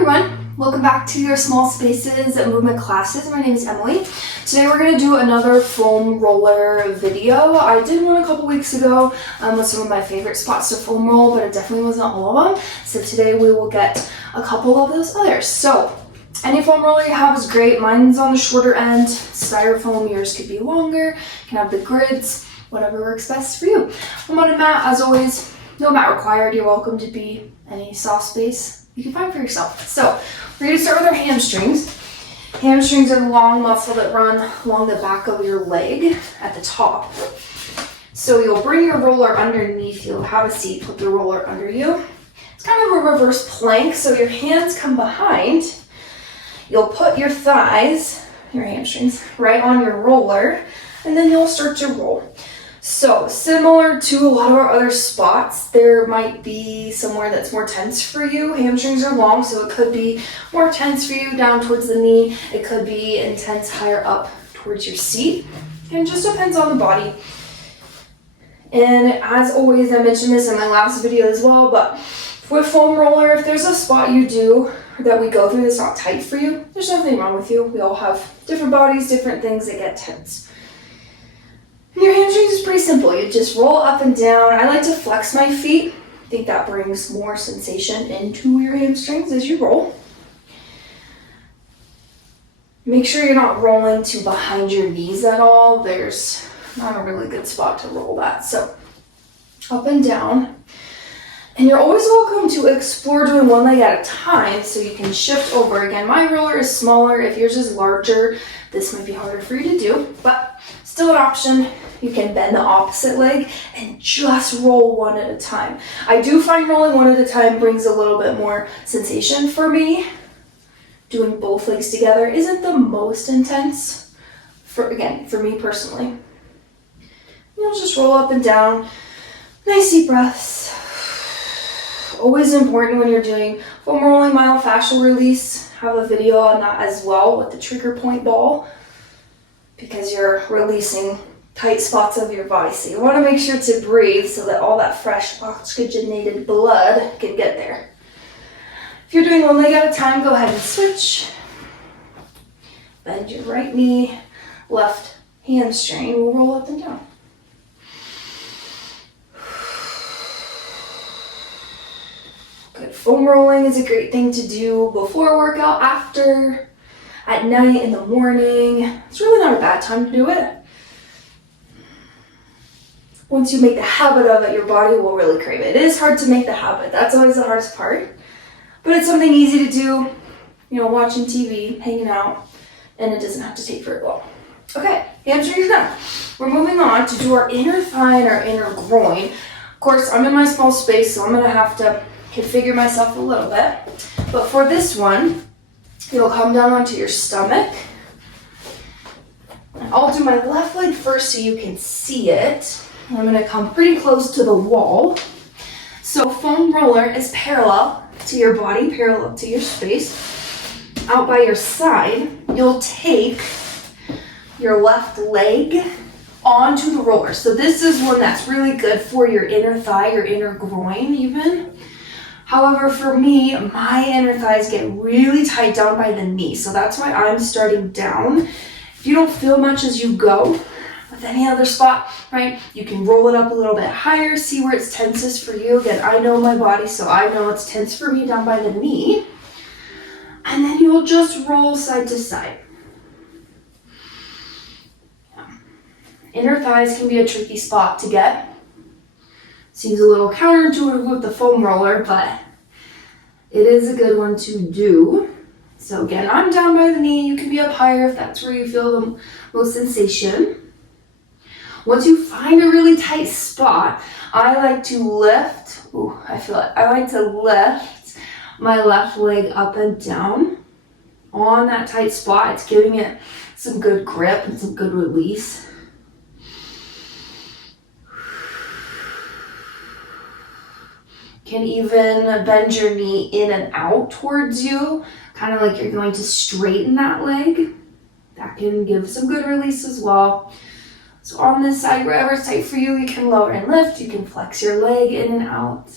everyone, welcome back to your Small Spaces movement classes. My name is Emily. Today we're going to do another foam roller video. I did one a couple weeks ago with some of my favorite spots to foam roll, but it definitely wasn't all of them. So today we will get a couple of those others. So any foam roller you have is great. Mine's on the shorter end, styrofoam. Yours could be longer. You can have the grids, whatever works best for you. I'm on a mat, as always. No mat required. You're welcome to be any soft space you can find for yourself. So we're going to start with our hamstrings. Hamstrings are the long muscle that run along the back of your leg at the top. So you'll bring your roller underneath. You'll have a seat, put the roller under you. It's kind of a reverse plank, so your hands come behind. You'll put your thighs, your hamstrings, right on your roller, and then you'll start to roll. So similar to a lot of our other spots, there might be somewhere that's more tense for you. Hamstrings are long, so it could be more tense for you down towards the knee. It could be intense higher up towards your seat. It just depends on the body. And as always, I mentioned this in my last video as well, but with foam roller, if there's a spot you do that we go through that's not tight for you, there's nothing wrong with you. We all have different bodies, different things that get tense. Your hamstrings is pretty simple. You just roll up and down. I like to flex my feet. I think that brings more sensation into your hamstrings as you roll. Make sure you're not rolling to behind your knees at all. There's not a really good spot to roll that. So up and down. And you're always welcome to explore doing one leg at a time so you can shift over. Again, my roller is smaller. If yours is larger, this might be harder for you to do, but still an option. You can bend the opposite leg and just roll one at a time. I do find rolling one at a time brings a little bit more sensation for me. Doing both legs together isn't the most intense, for me personally. You'll just roll up and down. Nice deep breaths. Always important when you're doing foam rolling, myofascial release. Have a video on that as well with the trigger point ball, because you're releasing tight spots of your body. So you want to make sure to breathe so that all that fresh oxygenated blood can get there. If you're doing one leg at a time, go ahead and switch. Bend your right knee, left hamstring will roll up and down. Good. Foam rolling is a great thing to do before a workout, after, at night, in the morning. It's really not a bad time to do it. Once you make the habit of it, your body will really crave it. It is hard to make the habit. That's always the hardest part. But it's something easy to do, watching TV, hanging out, and it doesn't have to take very long. Okay, hamstrings done. We're moving on to do our inner thigh and our inner groin. Of course, I'm in my small space, so I'm going to have to configure myself a little bit. But for this one, you'll come down onto your stomach. I'll do my left leg first so you can see it. I'm going to come pretty close to the wall. So foam roller is parallel to your body, parallel to your space. Out by your side, you'll take your left leg onto the roller. So this is one that's really good for your inner thigh, your inner groin even. However, for me, my inner thighs get really tight down by the knee. So that's why I'm starting down. If you don't feel much as you go, with any other spot, right? You can roll it up a little bit higher, see where it's tensest for you. Again, I know my body, so I know it's tense for me down by the knee. And then you'll just roll side to side. Yeah. Inner thighs can be a tricky spot to get. Seems a little counterintuitive with the foam roller, but it is a good one to do. So again, I'm down by the knee. You can be up higher if that's where you feel the most sensation. Once you find a really tight spot, I like to lift, I like to lift my left leg up and down on that tight spot. It's giving it some good grip and some good release. Can even bend your knee in and out towards you, kind of like you're going to straighten that leg. That can give some good release as well. So on this side, wherever's tight for you, you can lower and lift. You can flex your leg in and out.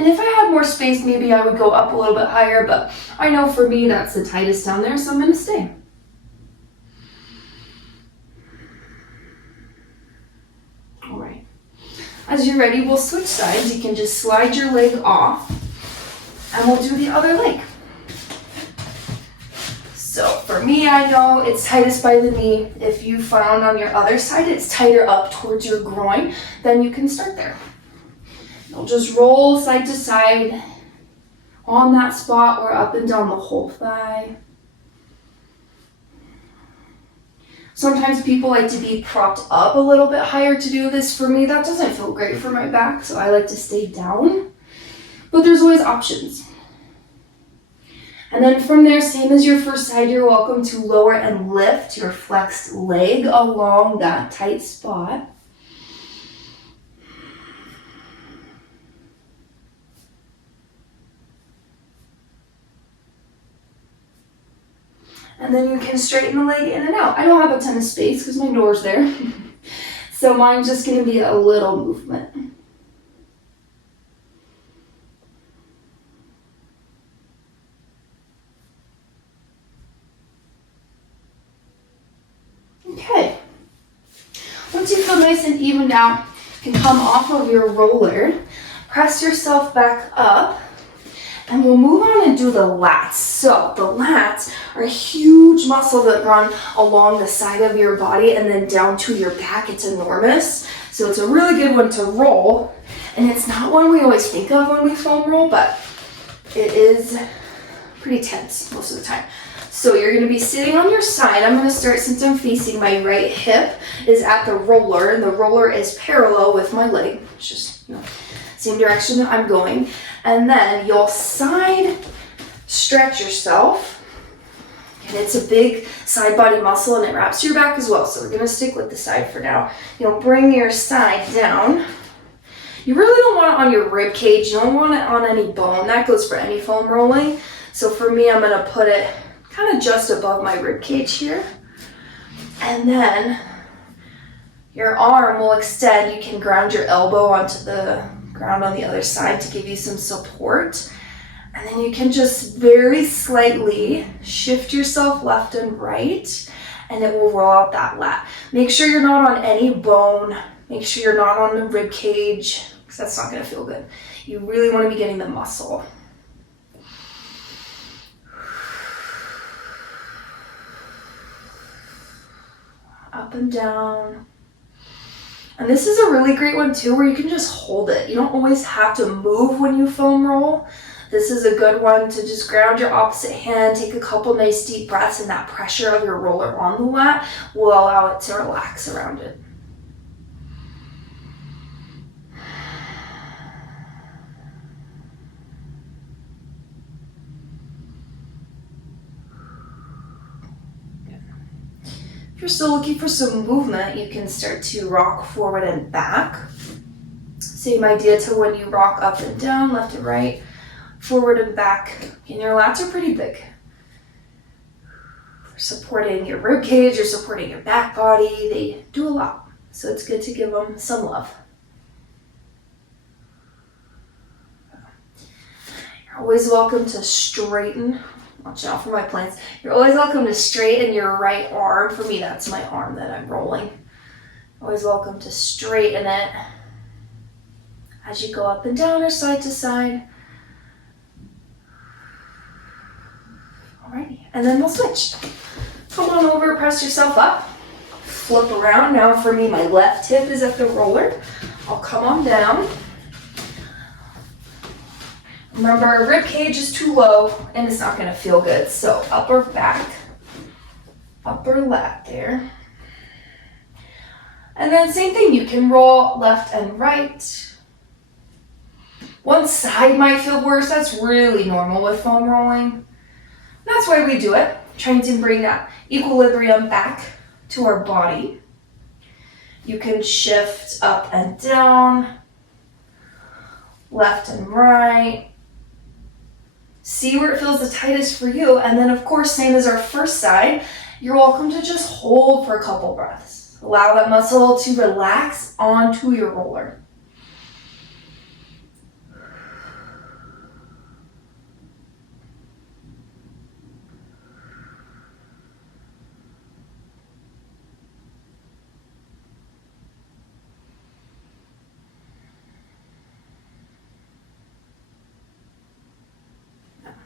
And if I had more space, maybe I would go up a little bit higher, but I know for me that's the tightest down there, so I'm gonna stay. All right. As you're ready, we'll switch sides. You can just slide your leg off, and we'll do the other leg. So for me, I know it's tightest by the knee. If you found on your other side it's tighter up towards your groin, then you can start there. You'll just roll side to side on that spot or up and down the whole thigh. Sometimes people like to be propped up a little bit higher to do this. For me, that doesn't feel great for my back, so I like to stay down. But there's always options. And then from there, same as your first side, you're welcome to lower and lift your flexed leg along that tight spot. And then you can straighten the leg in and out. I don't have a ton of space because my door's there. So mine's just gonna be a little movement. Okay. Once you feel nice and evened out, you can come off of your roller, press yourself back up, and we'll move on and do the lats. So the lats are a huge muscle that run along the side of your body and then down to your back. It's enormous. So it's a really good one to roll. And it's not one we always think of when we foam roll, but it is pretty tense most of the time. So you're gonna be sitting on your side. I'm gonna start since I'm facing my right hip is at the roller, and the roller is parallel with my leg. It's just, same direction that I'm going. And then you'll side stretch yourself. And it's a big side body muscle and it wraps your back as well. So we're gonna stick with the side for now. You'll bring your side down. You really don't want it on your rib cage. You don't want it on any bone. That goes for any foam rolling. So for me, I'm gonna put it kind of just above my rib cage here. And then your arm will extend. You can ground your elbow onto the ground on the other side to give you some support. And then you can just very slightly shift yourself left and right, and it will roll out that lat. Make sure you're not on any bone. Make sure you're not on the rib cage, because that's not gonna feel good. You really wanna be getting the muscle. Up and down. And this is a really great one too, where you can just hold it. You don't always have to move when you foam roll. This is a good one to just ground your opposite hand, take a couple nice deep breaths, and that pressure of your roller on the lat will allow it to relax around it. If you're still looking for some movement, you can start to rock forward and back. Same idea to when you rock up and down, left and right, forward and back. And your lats are pretty big. They're supporting your rib cage, you're supporting your back body. They do a lot. So it's good to give them some love. You're always welcome to straighten. Watch out for my plants. You're always welcome to straighten your right arm. For me, that's my arm that I'm rolling. Always welcome to straighten it as you go up and down or side to side. Alrighty, and then we'll switch. Come on over, press yourself up, flip around. Now for me, my left hip is at the roller. I'll come on down. Remember, rib cage is too low and it's not gonna feel good. So upper back, upper lat there. And then same thing, you can roll left and right. One side might feel worse. That's really normal with foam rolling. That's why we do it, trying to bring that equilibrium back to our body. You can shift up and down, left and right. See where it feels the tightest for you. And then of course, same as our first side, you're welcome to just hold for a couple breaths. Allow that muscle to relax onto your roller.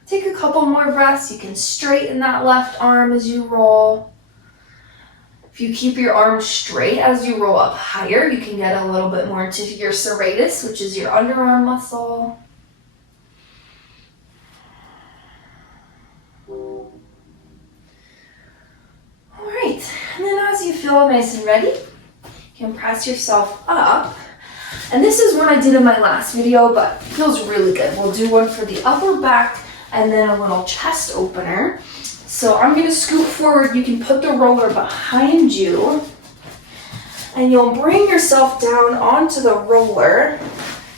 Take a couple more breaths. You can straighten that left arm as you roll. If you keep your arm straight as you roll up higher, you can get a little bit more into your serratus, which is your underarm muscle. All right, and then as you feel nice and ready, you can press yourself up. And this is one I did in my last video, but it feels really good. We'll do one for the upper back and then a little chest opener. So I'm gonna scoot forward. You can put the roller behind you and you'll bring yourself down onto the roller.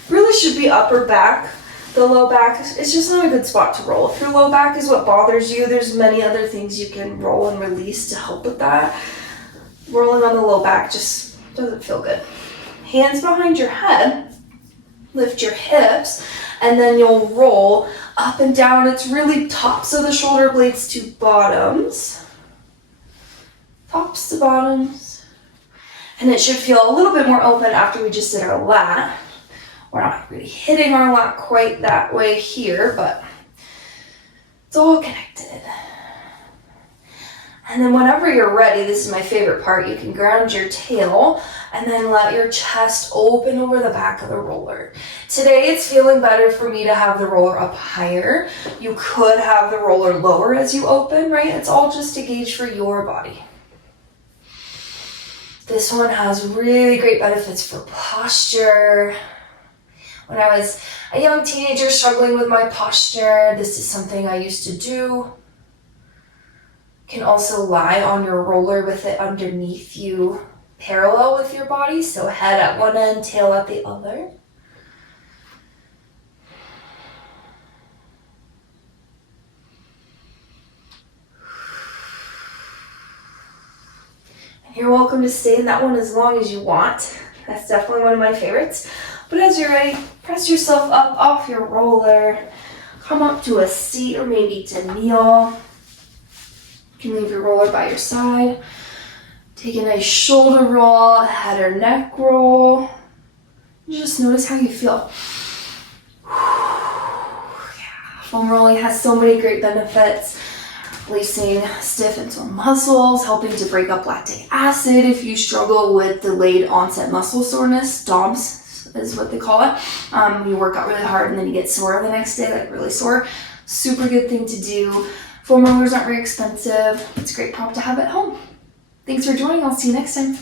Really should be upper back. The low back, it's just not a good spot to roll. If your low back is what bothers you, there's many other things you can roll and release to help with that. Rolling on the low back just doesn't feel good. Hands behind your head, lift your hips, and then you'll roll up and down. It's really tops of the shoulder blades to bottoms. Tops to bottoms. And it should feel a little bit more open after we just did our lat. We're not really hitting our lat quite that way here, but it's all connected. And then whenever you're ready, this is my favorite part, you can ground your tail and then let your chest open over the back of the roller. Today it's feeling better for me to have the roller up higher. You could have the roller lower as you open, right? It's all just a gauge for your body. This one has really great benefits for posture. When I was a young teenager struggling with my posture, this is something I used to do. You can also lie on your roller with it underneath you, parallel with your body, so head at one end, tail at the other. And you're welcome to stay in that one as long as you want. That's definitely one of my favorites. But as you're ready, press yourself up off your roller, come up to a seat or maybe to kneel. You can leave your roller by your side. Take a nice shoulder roll, head or neck roll. Just notice how you feel. Foam rolling has so many great benefits. Releasing stiff and sore muscles, helping to break up lactic acid if you struggle with delayed onset muscle soreness, DOMS is what they call it. You work out really hard and then you get sore the next day, like really sore. Super good thing to do. Foam rollers aren't very expensive. It's a great prop to have at home. Thanks for joining. I'll see you next time.